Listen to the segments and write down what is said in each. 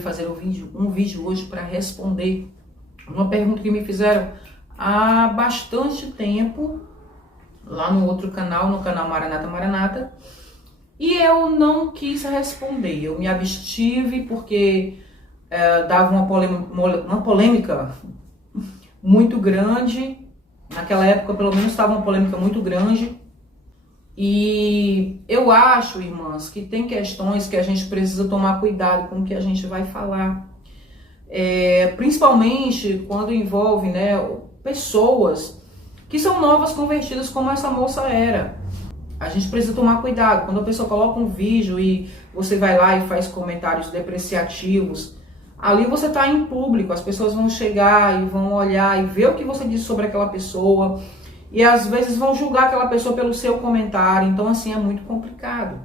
resolver fazer um vídeo hoje para responder uma pergunta que me fizeram há bastante tempo lá no outro canal, no canal Maranata Maranata, e eu não quis responder. Eu me abstive porque dava uma polêmica muito grande. Naquela época, pelo menos, estava uma polêmica muito grande. E eu acho, irmãs, que tem questões que a gente precisa tomar cuidado com o que a gente vai falar. Principalmente quando envolve, né, pessoas que são novas convertidas, como essa moça era. A gente precisa tomar cuidado. Quando a pessoa coloca um vídeo e você vai lá e faz comentários depreciativos, ali você está em público, as pessoas vão chegar e vão olhar e ver o que você disse sobre aquela pessoa. E às vezes vão julgar aquela pessoa pelo seu comentário. Então, assim, é muito complicado.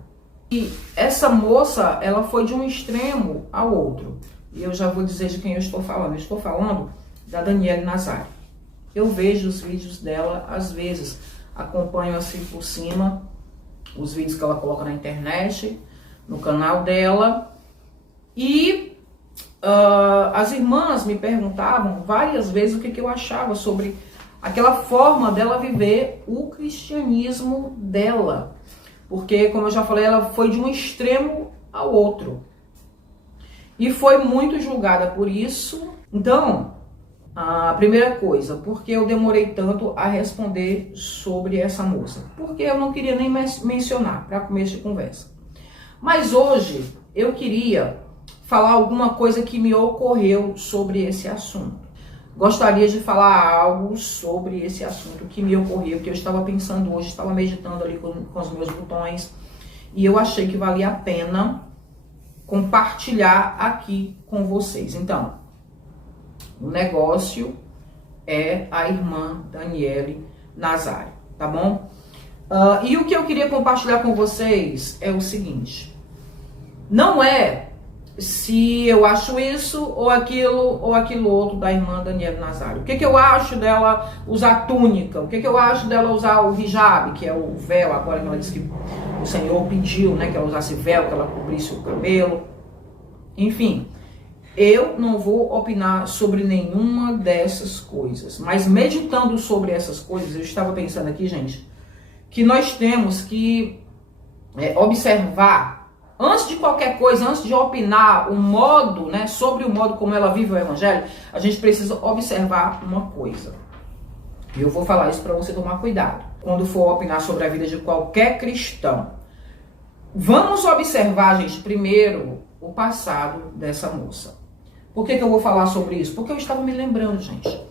E essa moça, ela foi de um extremo ao outro. E eu já vou dizer de quem eu estou falando. Eu estou falando da Daniele Nazário. Eu vejo os vídeos dela, às vezes, acompanho assim por cima, os vídeos que ela coloca na internet, no canal dela. E as irmãs me perguntavam várias vezes o que eu achava sobre aquela forma dela viver o cristianismo dela. Porque, como eu já falei, ela foi de um extremo ao outro. E foi muito julgada por isso. Então, a primeira coisa, por que eu demorei tanto a responder sobre essa moça? Porque eu não queria nem mencionar, para começo de conversa. Mas hoje, eu queria falar alguma coisa que me ocorreu sobre esse assunto. Gostaria de falar algo sobre esse assunto que me ocorreu, porque eu estava pensando hoje, estava meditando ali com os meus botões, e eu achei que valia a pena compartilhar aqui com vocês. Então, o negócio é a irmã Daniele Nazário, tá bom? E o que eu queria compartilhar com vocês é o seguinte: não é se eu acho isso ou aquilo outro da irmã Daniele Nazário. O que eu acho dela usar túnica? O que eu acho dela usar o hijab, que é o véu? Agora que ela disse que o Senhor pediu, né, que ela usasse véu, que ela cobrisse o cabelo. Enfim, eu não vou opinar sobre nenhuma dessas coisas. Mas meditando sobre essas coisas, eu estava pensando aqui, gente, que nós temos que observar, antes de qualquer coisa, antes de opinar o modo, né, sobre o modo como ela vive o evangelho, a gente precisa observar uma coisa. E eu vou falar isso para você tomar cuidado quando for opinar sobre a vida de qualquer cristão. Vamos observar, gente, primeiro o passado dessa moça. Por que eu vou falar sobre isso? Porque eu estava me lembrando, gente.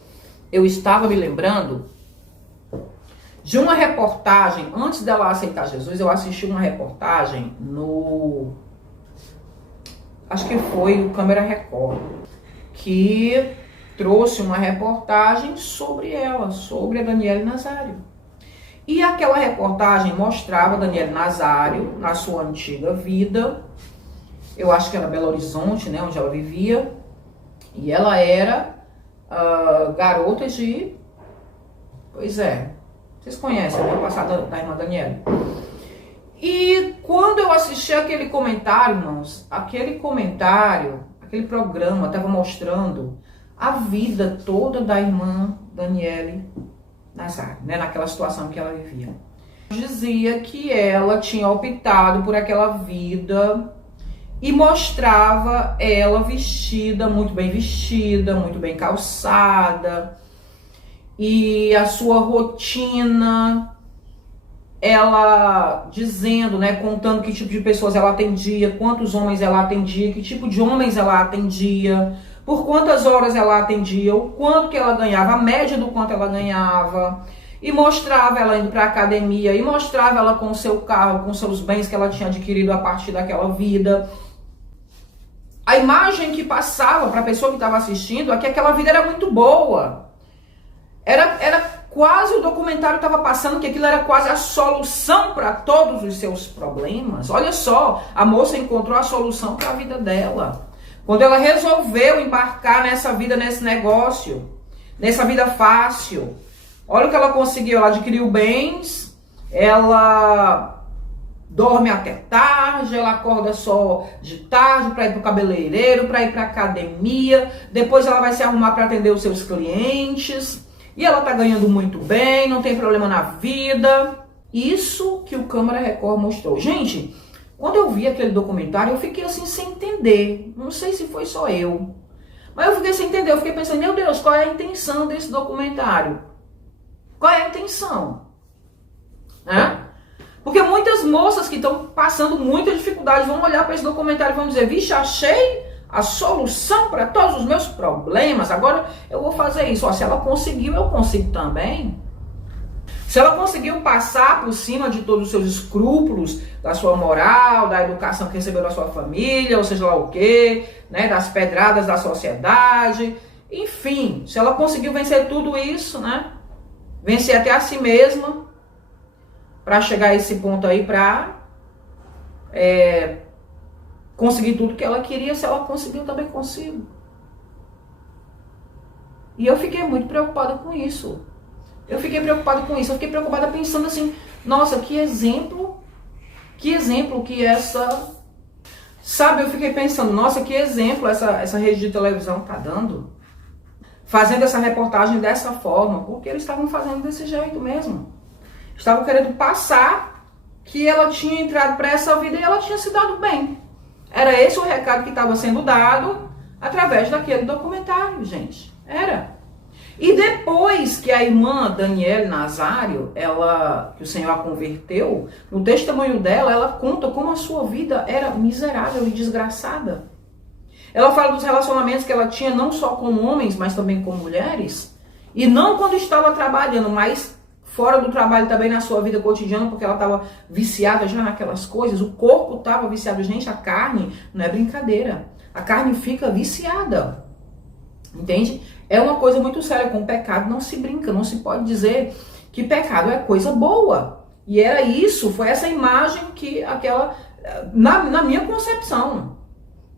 Eu estava me lembrando de uma reportagem, antes dela aceitar Jesus, eu assisti uma reportagem acho que foi o Câmara Record, que trouxe uma reportagem sobre ela, sobre a Daniele Nazário. E aquela reportagem mostrava a Daniele Nazário na sua antiga vida, eu acho que era Belo Horizonte, né, onde ela vivia, e ela era garota de... Pois é, vocês conhecem, né, o passado da irmã Daniele. E quando eu assisti aquele comentário, irmãos, aquele programa estava mostrando a vida toda da irmã Daniele Nazário, né, naquela situação que ela vivia. Dizia que ela tinha optado por aquela vida e mostrava ela muito bem calçada, e a sua rotina, ela dizendo, né, contando que tipo de pessoas ela atendia, quantos homens ela atendia, que tipo de homens ela atendia, por quantas horas ela atendia, o quanto que ela ganhava, a média do quanto ela ganhava, e mostrava ela indo para a academia, e mostrava ela com o seu carro, com seus bens que ela tinha adquirido a partir daquela vida. A imagem que passava para a pessoa que estava assistindo é que aquela vida era muito boa. Era quase, o documentário estava passando que aquilo era quase a solução para todos os seus problemas. Olha só, a moça encontrou a solução para a vida dela. Quando ela resolveu embarcar nessa vida, nesse negócio, nessa vida fácil. Olha o que ela conseguiu, ela adquiriu bens, ela dorme até tarde, ela acorda só de tarde para ir para o cabeleireiro, para ir para academia, depois ela vai se arrumar para atender os seus clientes, e ela tá ganhando muito bem, não tem problema na vida. Isso que o Câmara Record mostrou. Gente, quando eu vi aquele documentário, eu fiquei assim sem entender. Não sei se foi só eu, mas eu fiquei sem entender. Eu fiquei pensando, meu Deus, qual é a intenção desse documentário? Qual é a intenção? Porque muitas moças que estão passando muita dificuldade vão olhar para esse documentário e vão dizer, vixe, achei a solução para todos os meus problemas, agora eu vou fazer isso. Ó, se ela conseguiu, eu consigo também. Se ela conseguiu passar por cima de todos os seus escrúpulos, da sua moral, da educação que recebeu da sua família, ou seja lá o quê, né, das pedradas da sociedade, enfim, se ela conseguiu vencer tudo isso, né, vencer até a si mesma, para chegar a esse ponto aí, para conseguir tudo que ela queria, se ela conseguiu, eu também consigo. E eu fiquei muito preocupada com isso. Eu fiquei preocupada pensando assim, nossa, que exemplo que essa... Sabe, eu fiquei pensando, nossa, que exemplo essa rede de televisão tá dando, fazendo essa reportagem dessa forma, porque eles estavam fazendo desse jeito mesmo. Estavam querendo passar que ela tinha entrado para essa vida e ela tinha se dado bem. Era esse o recado que estava sendo dado através daquele documentário, gente. Era. E depois que a irmã Daniele Nazário, que o Senhor a converteu, no testemunho dela, ela conta como a sua vida era miserável e desgraçada. Ela fala dos relacionamentos que ela tinha não só com homens, mas também com mulheres. E não quando estava trabalhando, mas fora do trabalho também na sua vida cotidiana, porque ela estava viciada já naquelas coisas. O corpo estava viciado. Gente, a carne não é brincadeira. A carne fica viciada. Entende? É uma coisa muito séria. Com o pecado não se brinca, não se pode dizer que pecado é coisa boa. E era isso, foi essa imagem que na minha concepção,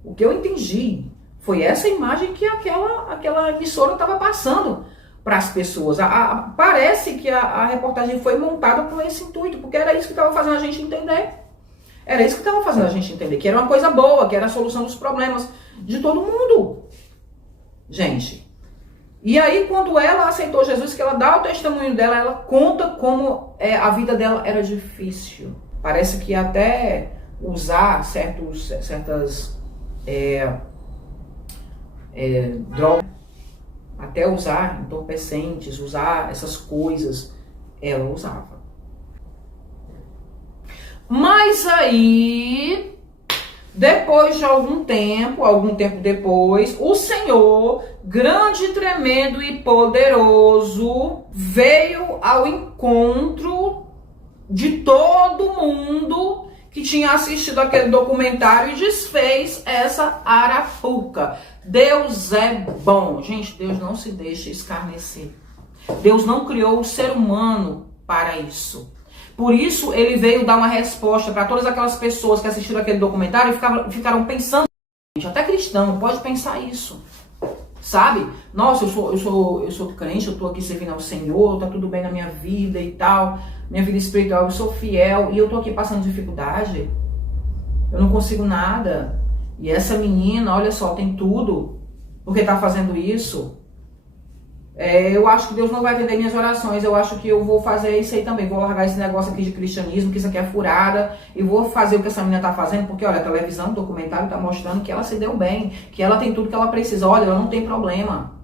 o que eu entendi, foi essa imagem que aquela emissora estava passando para as pessoas. Parece que a reportagem foi montada com esse intuito, porque era isso que estava fazendo a gente entender. Era isso que estava fazendo a gente entender, que era uma coisa boa, que era a solução dos problemas de todo mundo. Gente, e aí quando ela aceitou Jesus, que ela dá o testemunho dela, ela conta como a vida dela era difícil. Parece que até usar certas drogas, até usar entorpecentes, usar essas coisas, ela usava. Mas aí, depois de algum tempo depois, o Senhor, grande, tremendo e poderoso, veio ao encontro de todo mundo que tinha assistido aquele documentário e desfez essa arapuca. Deus é bom. Gente, Deus não se deixa escarnecer. Deus não criou o ser humano para isso. Por isso, ele veio dar uma resposta para todas aquelas pessoas que assistiram aquele documentário e ficaram pensando. Até cristão pode pensar isso. Sabe? Nossa, eu sou crente, eu tô aqui servindo ao Senhor, tá tudo bem na minha vida e tal. Minha vida espiritual, eu sou fiel e eu tô aqui passando dificuldade. Eu não consigo nada. E essa menina, olha só, tem tudo. Porque tá fazendo isso. Eu acho que Deus não vai atender minhas orações. Eu acho que eu vou fazer isso aí também. Vou largar esse negócio aqui de cristianismo, que isso aqui é furada. E vou fazer o que essa menina tá fazendo. Porque, olha, a televisão, o documentário tá mostrando que ela se deu bem. Que ela tem tudo que ela precisa. Olha, ela não tem problema.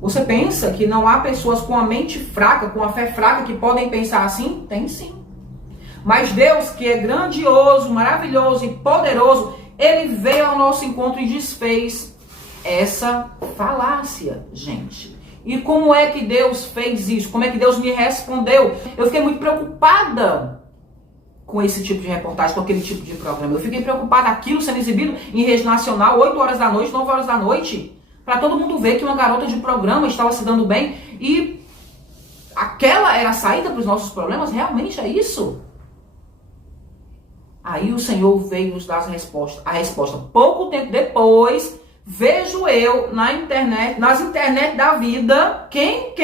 Você pensa que não há pessoas com a mente fraca, com a fé fraca, que podem pensar assim? Tem sim. Mas Deus, que é grandioso, maravilhoso e poderoso, ele veio ao nosso encontro e desfez essa falácia, gente. E como é que Deus fez isso? Como é que Deus me respondeu? Eu fiquei muito preocupada com esse tipo de reportagem, com aquele tipo de programa. Eu fiquei preocupada, aquilo sendo exibido em rede nacional, 8 horas da noite, 9 horas da noite, para todo mundo ver que uma garota de programa estava se dando bem e aquela era a saída para os nossos problemas. Realmente é isso? Aí o Senhor veio nos dar a resposta. Pouco tempo depois, vejo eu nas internet da vida, quem?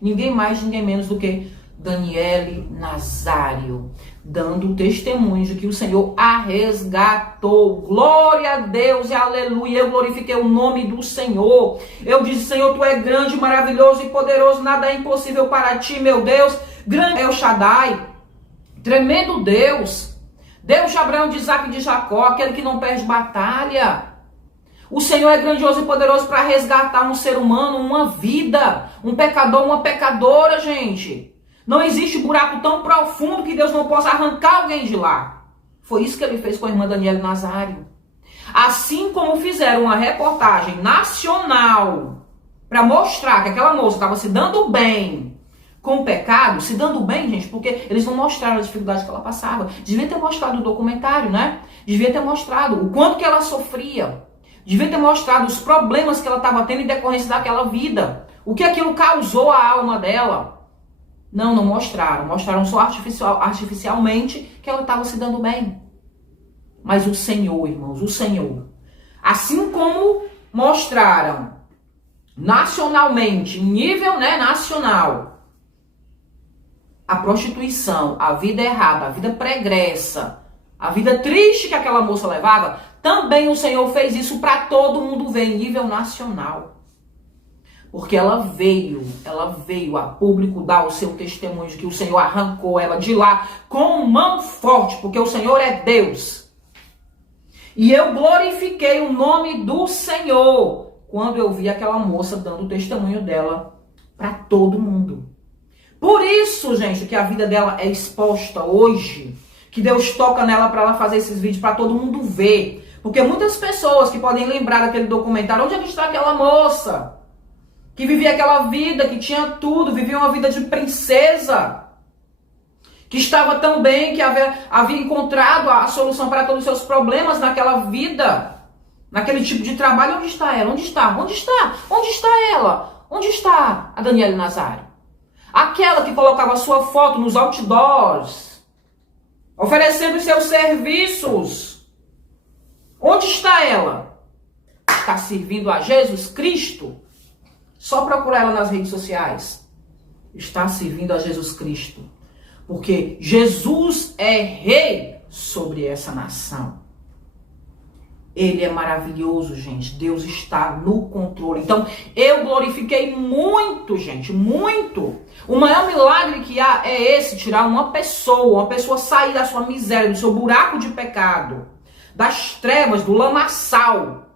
Ninguém mais, ninguém menos do que Daniele Nazário, dando testemunho de que o Senhor a resgatou. Glória a Deus e aleluia. Eu glorifiquei o nome do Senhor. Eu disse, Senhor, tu é grande, maravilhoso e poderoso. Nada é impossível para ti, meu Deus. Grande é o Shaddai. Tremendo Deus. Deus de Abraão, de Isaac e de Jacó. Aquele que não perde batalha. O Senhor é grandioso e poderoso para resgatar um ser humano, uma vida, um pecador, uma pecadora, gente. Não existe buraco tão profundo que Deus não possa arrancar alguém de lá. Foi isso que ele fez com a irmã Daniele Nazário. Assim como fizeram uma reportagem nacional para mostrar que aquela moça estava se dando bem com o pecado, se dando bem, gente, porque eles não mostraram a dificuldade que ela passava. Devia ter mostrado o documentário, né? Devia ter mostrado o quanto que ela sofria. Devia ter mostrado os problemas que ela estava tendo em decorrência daquela vida. O que aquilo causou à alma dela. Não mostraram. Mostraram só artificialmente que ela estava se dando bem. Mas o Senhor, irmãos, o Senhor, assim como mostraram nacionalmente, em nível, né, nacional, a prostituição, a vida errada, a vida pregressa, a vida triste que aquela moça levava, também o Senhor fez isso para todo mundo ver em nível nacional. Porque ela veio a público dar o seu testemunho de que o Senhor arrancou ela de lá com mão forte, porque o Senhor é Deus. E eu glorifiquei o nome do Senhor quando eu vi aquela moça dando o testemunho dela para todo mundo. Por isso, gente, que a vida dela é exposta hoje, que Deus toca nela para ela fazer esses vídeos para todo mundo ver. Porque muitas pessoas que podem lembrar daquele documentário, onde está aquela moça que vivia aquela vida, que tinha tudo, vivia uma vida de princesa, que estava tão bem, que havia encontrado a solução para todos os seus problemas naquela vida, naquele tipo de trabalho. Onde está ela? Onde está? Onde está? Onde está ela? Onde está a Daniele Nazário? Aquela que colocava sua foto nos outdoors, oferecendo seus serviços. Onde está ela? Está servindo a Jesus Cristo? Só procurar ela nas redes sociais. Está servindo a Jesus Cristo. Porque Jesus é rei sobre essa nação. Ele é maravilhoso, gente. Deus está no controle. Então, eu glorifiquei muito, gente, muito. O maior milagre que há é esse, tirar uma pessoa sair da sua miséria, do seu buraco de pecado, das trevas, do lamaçal,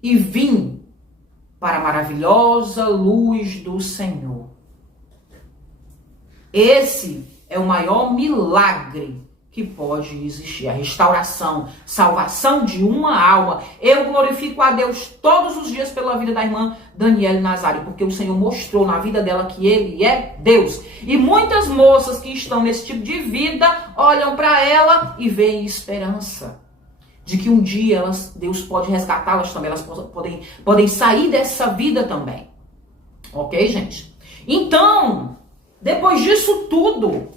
e vir para a maravilhosa luz do Senhor. Esse é o maior milagre que pode existir. A restauração, salvação de uma alma. Eu glorifico a Deus todos os dias pela vida da irmã Daniele Nazário, porque o Senhor mostrou na vida dela que Ele é Deus. E muitas moças que estão nesse tipo de vida olham para ela e veem esperança de que um dia Deus pode resgatá-las também, elas podem sair dessa vida também. Ok, gente? Então, depois disso tudo,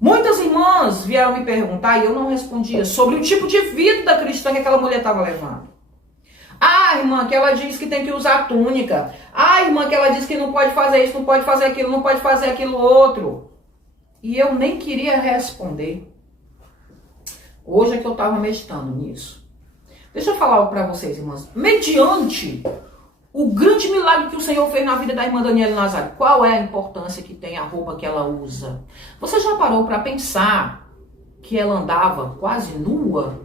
muitas irmãs vieram me perguntar, e eu não respondia, sobre o tipo de vida cristã que aquela mulher estava levando. Ah, irmã, que ela diz que tem que usar túnica. Ah, irmã, que ela diz que não pode fazer isso, não pode fazer aquilo, não pode fazer aquilo outro. E eu nem queria responder. Hoje é que eu estava meditando nisso. Deixa eu falar algo para vocês, irmãs. Mediante o grande milagre que o Senhor fez na vida da irmã Daniele Nazário, qual é a importância que tem a roupa que ela usa? Você já parou para pensar que ela andava quase nua?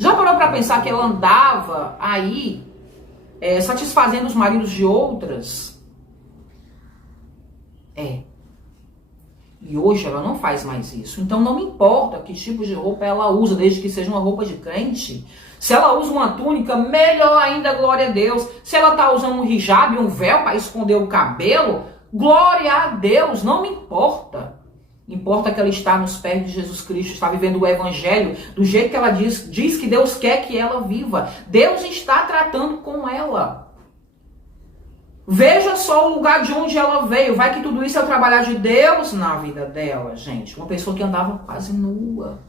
Já parou para pensar que ela andava aí satisfazendo os maridos de outras? E hoje ela não faz mais isso. Então não me importa que tipo de roupa ela usa, desde que seja uma roupa de crente. Se ela usa uma túnica, melhor ainda, glória a Deus. Se ela está usando um hijab, um véu para esconder o cabelo, glória a Deus, não me importa. Importa que ela está nos pés de Jesus Cristo, está vivendo o evangelho do jeito que ela diz que Deus quer que ela viva. Deus está tratando com ela. Veja só o lugar de onde ela veio. Vai que tudo isso é o trabalhar de Deus na vida dela, gente. Uma pessoa que andava quase nua.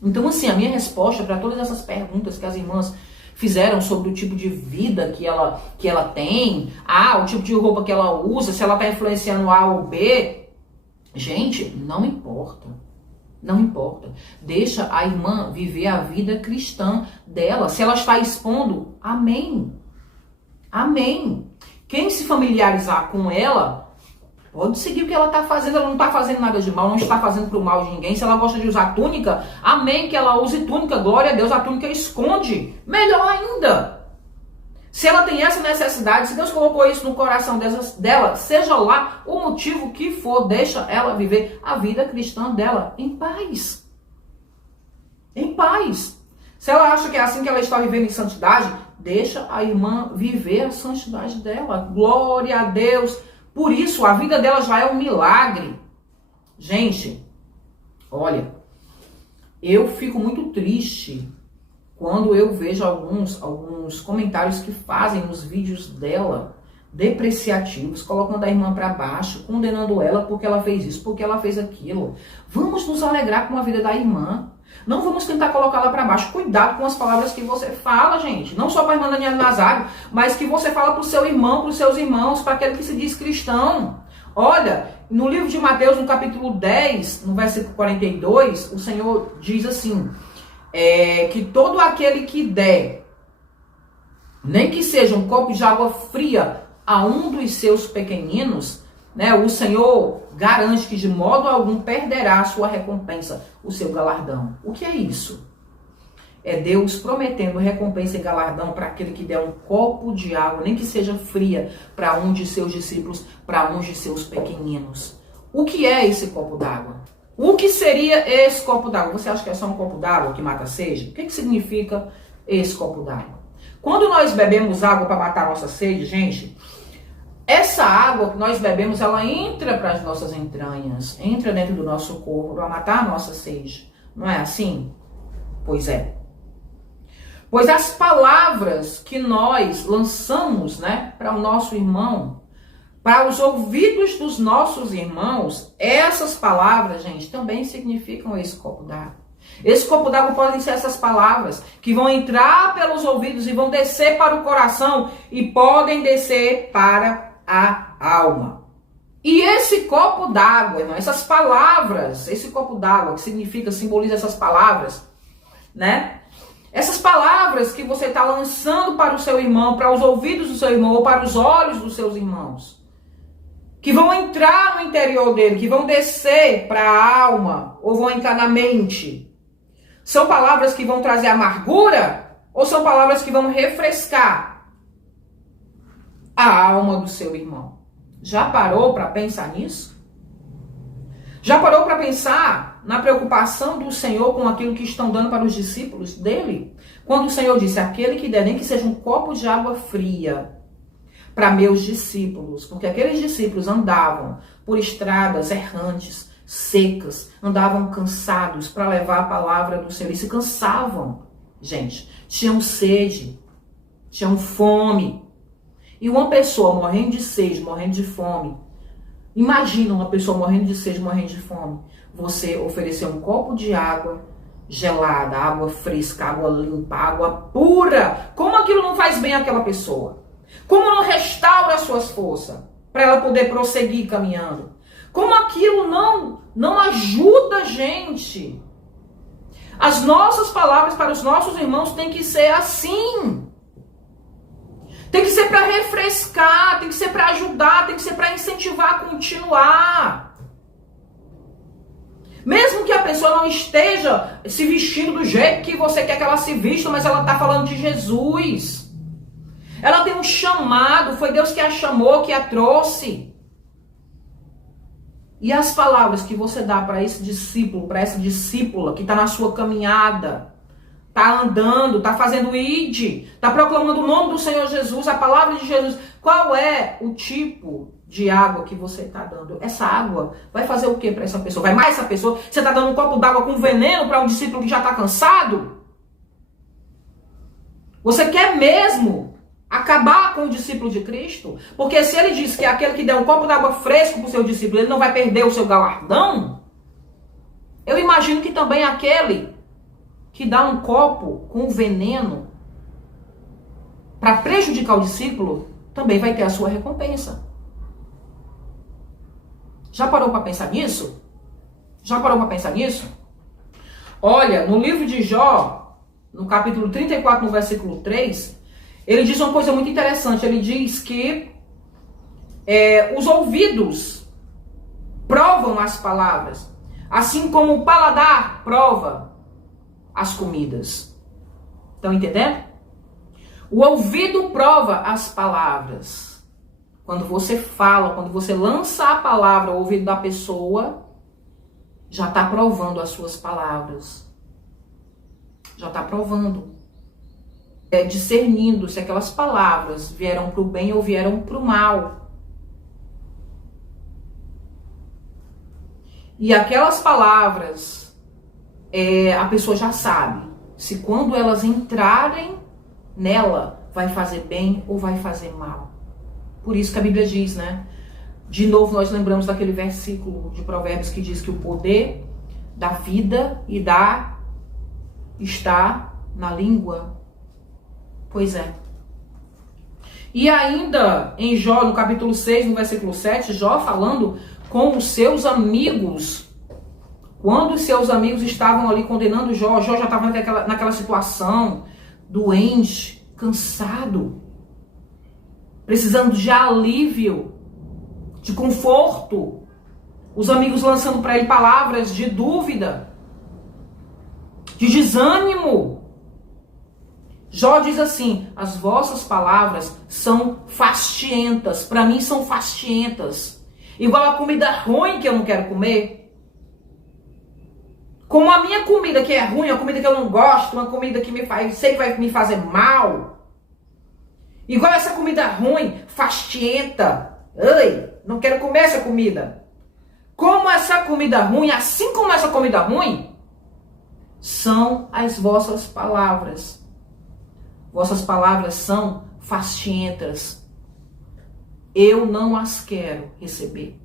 Então, assim, a minha resposta para todas essas perguntas que as irmãs fizeram sobre o tipo de vida que ela tem, o tipo de roupa que ela usa, se ela está influenciando A ou B. Gente, não importa. Não importa. Deixa a irmã viver a vida cristã dela. Se ela está expondo, amém. Amém. Quem se familiarizar com ela, pode seguir o que ela está fazendo. Ela não está fazendo nada de mal, não está fazendo pro mal de ninguém. Se ela gosta de usar túnica, amém, que ela use túnica. Glória a Deus, a túnica esconde. Melhor ainda. Se ela tem essa necessidade, se Deus colocou isso no coração dela, seja lá o motivo que for, deixa ela viver a vida cristã dela em paz. Em paz. Se ela acha que é assim que ela está vivendo em santidade, deixa a irmã viver a santidade dela. Glória a Deus. Por isso, a vida dela já é um milagre. Gente, olha, eu fico muito triste quando eu vejo alguns comentários que fazem nos vídeos dela, depreciativos, colocando a irmã para baixo, condenando ela porque ela fez isso, porque ela fez aquilo. Vamos nos alegrar com a vida da irmã. Não vamos tentar colocá-la para baixo. Cuidado com as palavras que você fala, gente. Não só para a irmã Daniela Nazário, mas que você fala para o seu irmão, para os seus irmãos, para aquele que se diz cristão. Olha, no livro de Mateus, no capítulo 10, no versículo 42, o Senhor diz assim, que todo aquele que der, nem que seja um copo de água fria a um dos seus pequeninos, né, o Senhor garante que de modo algum perderá a sua recompensa, o seu galardão. O que é isso? É Deus prometendo recompensa e galardão para aquele que der um copo de água, nem que seja fria, para um de seus discípulos, para um de seus pequeninos. O que é esse copo d'água? O que seria esse copo d'água? Você acha que é só um copo d'água que mata a sede? O que significa esse copo d'água? Quando nós bebemos água para matar a nossa sede, gente, essa água que nós bebemos, ela entra para as nossas entranhas, entra dentro do nosso corpo para matar a nossa sede. Não é assim? Pois é. Pois as palavras que nós lançamos, né, para o nosso irmão, para os ouvidos dos nossos irmãos, essas palavras, gente, também significam esse copo d'água. Esse copo d'água podem ser essas palavras que vão entrar pelos ouvidos e vão descer para o coração e podem descer para a alma. E esse copo d'água, irmão, essas palavras, esse copo d'água que significa, simboliza essas palavras, né? Essas palavras que você está lançando para o seu irmão, para os ouvidos do seu irmão ou para os olhos dos seus irmãos, que vão entrar no interior dele, que vão descer para a alma ou vão entrar na mente. São palavras que vão trazer amargura ou são palavras que vão refrescar a alma do seu irmão? Já parou para pensar nisso? Já parou para pensar na preocupação do Senhor com aquilo que estão dando para os discípulos dele? Quando o Senhor disse, aquele que der, nem que seja um copo de água fria para meus discípulos, porque aqueles discípulos andavam por estradas errantes, secas, andavam cansados para levar a palavra do Senhor e se cansavam, gente, tinham sede, tinham fome. E uma pessoa morrendo de sede, morrendo de fome, imagina uma pessoa morrendo de sede, morrendo de fome, você oferecer um copo de água gelada, água fresca, água limpa, água pura, como aquilo não faz bem àquela pessoa? Como não restaura as suas forças para ela poder prosseguir caminhando? Como aquilo não ajuda a gente? As nossas palavras para os nossos irmãos tem que ser assim. Tem que ser para refrescar, tem que ser para ajudar, tem que ser para incentivar a continuar. Mesmo que a pessoa não esteja se vestindo do jeito que você quer que ela se vista, mas ela está falando de Jesus. Ela tem um chamado, foi Deus que a chamou, que a trouxe. E as palavras que você dá para esse discípulo, para essa discípula que está na sua caminhada, está andando, está fazendo id, está proclamando o nome do Senhor Jesus, a palavra de Jesus. Qual é o tipo de água que você está dando? Essa água vai fazer o que para essa pessoa? Vai mais essa pessoa? Você está dando um copo d'água com veneno para um discípulo que já está cansado? Você quer mesmo acabar com o discípulo de Cristo? Porque se ele diz que é aquele que der um copo d'água fresco para o seu discípulo, ele não vai perder o seu galardão, eu imagino que também aquele que dá um copo com veneno para prejudicar o discípulo, também vai ter a sua recompensa. Já parou para pensar nisso? Já parou para pensar nisso? Olha, no livro de Jó, no capítulo 34, no versículo 3, ele diz uma coisa muito interessante. Ele diz que os ouvidos provam as palavras, assim como o paladar prova as comidas. Estão entendendo? O ouvido prova as palavras. Quando você fala, quando você lança a palavra ao ouvido da pessoa, já está provando as suas palavras. Já está provando. Discernindo se aquelas palavras vieram para o bem ou vieram para o mal. E aquelas palavras, a pessoa já sabe se quando elas entrarem nela, vai fazer bem ou vai fazer mal. Por isso que a Bíblia diz, né? De novo, nós lembramos daquele versículo de Provérbios que diz que o poder da vida está na língua. Pois é. E ainda em Jó, no capítulo 6, no versículo 7, Jó falando com os seus amigos. Quando os seus amigos estavam ali condenando Jó, Jó já estava naquela situação, doente, cansado, precisando de alívio, de conforto. Os amigos lançando para ele palavras de dúvida, de desânimo. Jó diz assim: as vossas palavras são fastientas, para mim são fastientas, igual a comida ruim que eu não quero comer. Como a minha comida que é ruim, a comida que eu não gosto, uma comida que sei que vai me fazer mal. Igual essa comida ruim, fastienta. Ai, não quero comer essa comida. Como essa comida ruim, assim como essa comida ruim, são as vossas palavras. Vossas palavras são fastientas. Eu não as quero receber.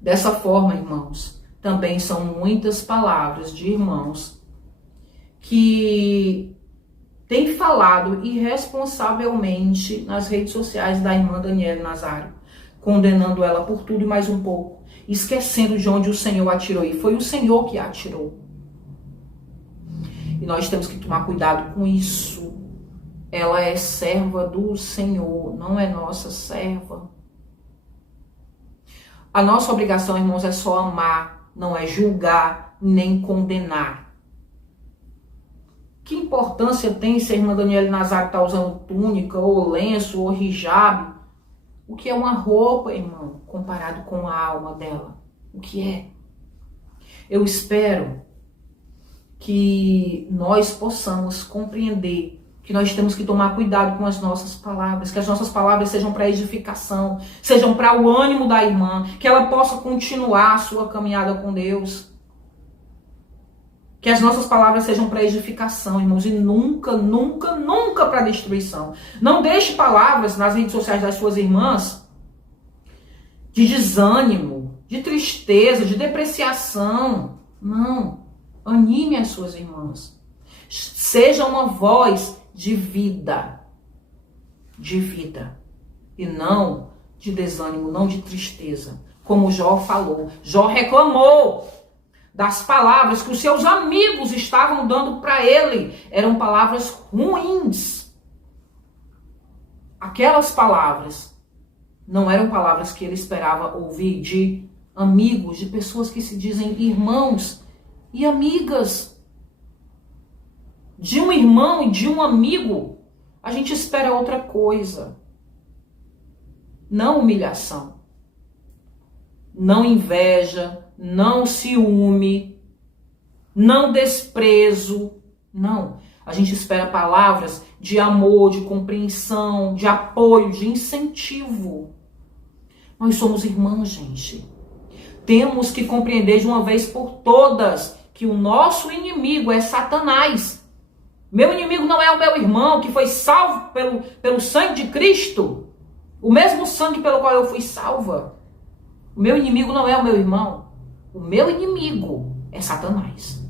Dessa forma, irmãos, também são muitas palavras de irmãos que têm falado irresponsavelmente nas redes sociais da irmã Daniele Nazário, condenando ela por tudo e mais um pouco, esquecendo de onde o Senhor atirou. E foi o Senhor que a atirou. E nós temos que tomar cuidado com isso. Ela é serva do Senhor, não é nossa serva. A nossa obrigação, irmãos, é só amar, não é julgar nem condenar. Que importância tem se a irmã Daniele Nazário está usando túnica, ou lenço, ou hijab? O que é uma roupa, irmão, comparado com a alma dela? O que é? Eu espero que nós possamos compreender que nós temos que tomar cuidado com as nossas palavras, que as nossas palavras sejam para edificação, sejam para o ânimo da irmã, que ela possa continuar a sua caminhada com Deus. Que as nossas palavras sejam para edificação, irmãos, e nunca, nunca, nunca para destruição. Não deixe palavras nas redes sociais das suas irmãs de desânimo, de tristeza, de depreciação. Não. Anime as suas irmãs. Seja uma voz de vida. De vida. E não de desânimo, não de tristeza. Como Jó falou. Jó reclamou das palavras que os seus amigos estavam dando para ele. Eram palavras ruins. Aquelas palavras não eram palavras que ele esperava ouvir de amigos, de pessoas que se dizem irmãos e amigas. De um irmão e de um amigo, a gente espera outra coisa. Não humilhação. Não inveja, não ciúme, não desprezo. Não. A gente espera palavras de amor, de compreensão, de apoio, de incentivo. Nós somos irmãs, gente. Temos que compreender de uma vez por todas que o nosso inimigo é Satanás. Meu inimigo não é o meu irmão que foi salvo pelo sangue de Cristo. O mesmo sangue pelo qual eu fui salva. O meu inimigo não é o meu irmão. O meu inimigo é Satanás.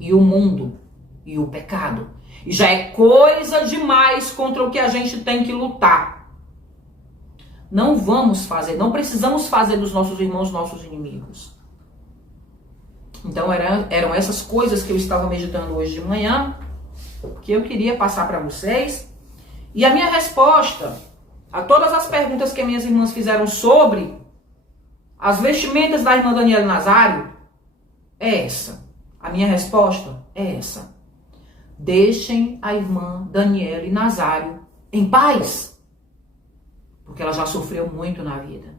E o mundo, e o pecado, E já é coisa demais contra o que a gente tem que lutar. Não vamos fazer, não precisamos fazer dos nossos irmãos nossos inimigos. Então eram essas coisas que eu estava meditando hoje de manhã, que eu queria passar para vocês. E a minha resposta a todas as perguntas que minhas irmãs fizeram sobre as vestimentas da irmã Daniela Nazário é essa. A minha resposta é essa. Deixem a irmã Daniela Nazário em paz. Porque ela já sofreu muito na vida.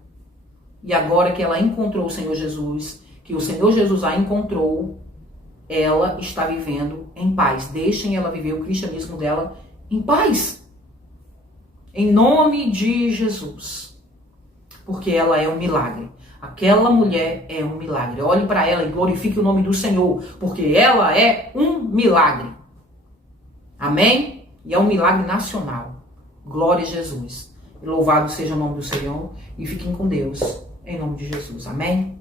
E agora que ela encontrou o Senhor Jesus, que o Senhor Jesus a encontrou, ela está vivendo em paz. Deixem ela viver o cristianismo dela em paz. Em nome de Jesus. Porque ela é um milagre. Aquela mulher é um milagre. Olhe para ela e glorifique o nome do Senhor. Porque ela é um milagre. Amém? E é um milagre nacional. Glória a Jesus. Louvado seja o nome do Senhor. E fiquem com Deus. Em nome de Jesus. Amém?